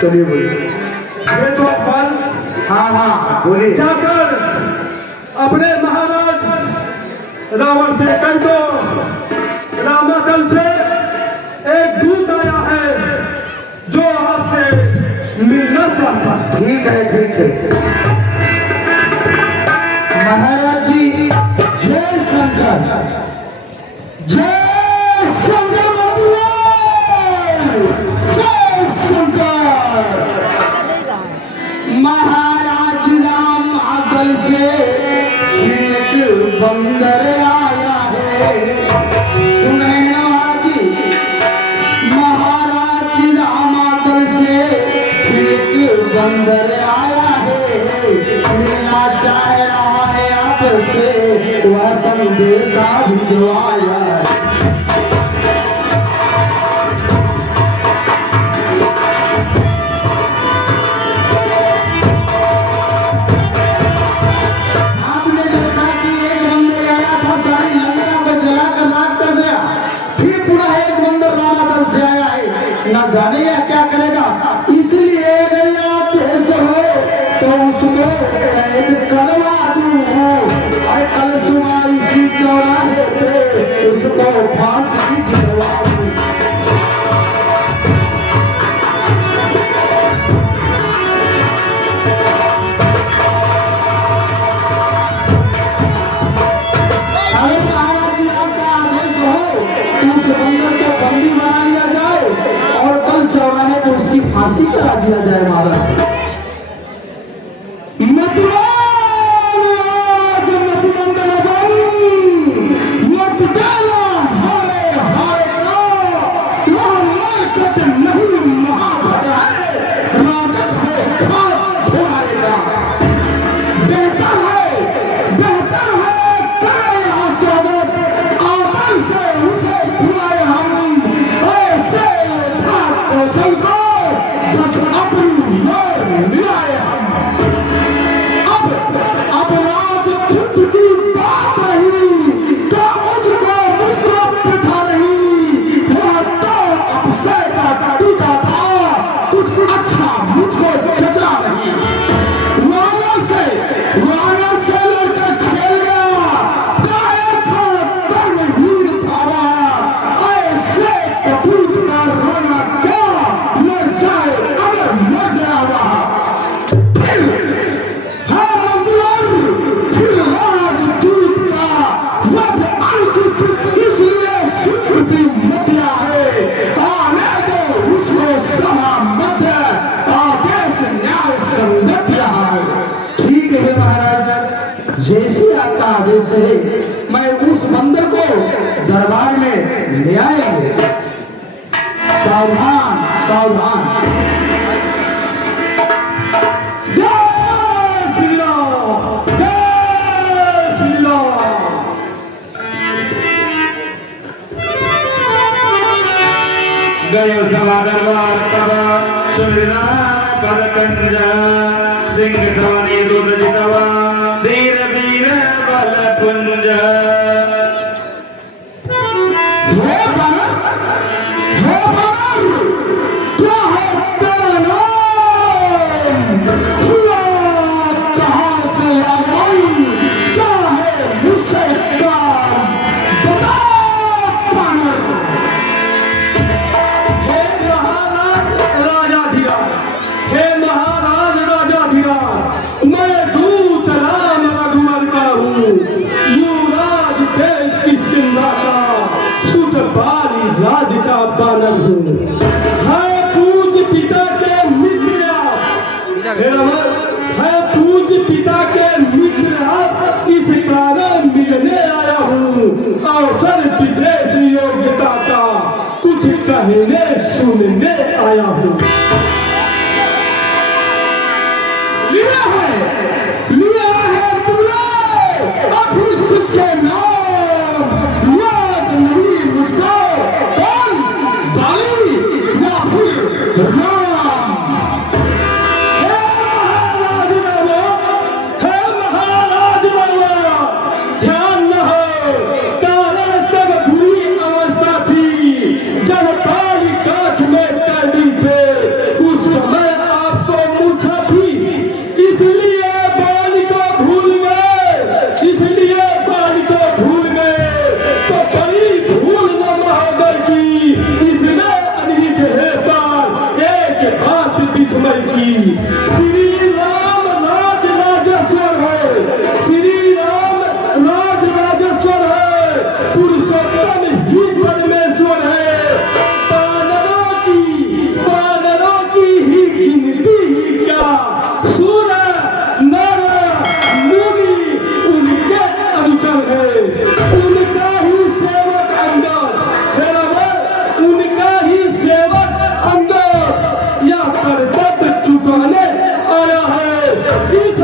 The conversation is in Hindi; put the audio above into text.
चलिए बोलिए। ये तो फल हाँ हाँ बोलिए। जाकर अपने महाराज रावण से कह दो, रामादल से एक दूत आया है जो आपसे मिलना चाहता है। ठीक है ठीक है। महाराज जी जय शंकर, जय शंकर भगवान, जय शंकर। महाराज राम आदल से एक बंदर आया है। सुने ना महाराज जी, महाराज राम आदल से एक बंदर आया है। मिलना चाह रहा है आपसे, वह संदेशा भिजवाया है। आपने देखा कि एक बंदर आया था, सारी लंका को जलाकर राख कर दिया। फिर पूरा एक बंदर रामादल से आया है, न जाने यह क्या करेगा। इसलिए अगर आप देश हो तो उसको कैद करवा दूं, और कल सुबह इसी चौराहे पे उसको फांसी दिलवा दूं। अरे महाराज जी आपका आदेश हो, उस बंदर को बंदी बना लिया जाए और कल चौराहे पे उसकी फांसी करा दिया जाए। महाराज मथुरा आज मत बंदर गई, मत डाला हाय हाय का, वह मरकट नहीं महाभट है, राजक है खाक छुड़ाएगा। बेहतर है करे यहाँ स्वागत, आदर से उसे बुलाए हम। ऐसे था कौशल को बस अपनी ओर मिलाए हम। अब राजपूत की बात रही तो मुझको पिता नहीं, वह तो अब से का टूटा था, कुछ अच्छा मुझको जचा नहीं। वानर से लड़कर खेल गया, कायर था कर्मवीर था वह। ऐसे कपूत का रोना क्या, मर जाए अगर मर गया वह। फिर राजदूत का वध अनुचित, इसलिए स्वीकृति मध्या है। आने दो उसको सभा मध्य, आदेश न्याय संगत रहा है। ठीक है महाराज, जैसे आपका आदेश है मैं उस बंदर को दरबार में ले आएंगे। सावधान सावधान। जय श्री राम, जय श्री राम। गयो सभा दरबार तब सुमिरन पद कंज, सिंह ध्वनि दूत जितवा धीर वीर बल पुंज। हे बानर, क्या है तेरा नाम? हुआ कहाँ से आगमन? क्या है मुझसे काम? बता बानर। हे महाराज राजाधिराज, हे महाराज राजाधिराज, मैं दूत राम रघुवर का हूँ, युवराज देश किष्किंधा का, सुत बाली राज का बानर हूँ। है पूज्य पिता के मित्र आप, है पूज्य पिता के मित्र आप, इस कारण मिलने आया हूँ। अवसर विशेष योग्यता का कुछ कहने सुनने आया हूँ। लिया है तूने अभी जिसके नाम याद नहीं मुझको, कौन? बाली या फिर राम? हे महाराज बाबा, ध्यान न हो, कारण तब बुरी अवस्था थी जब बालिका अंदर या करकट चुकाने आया है। इस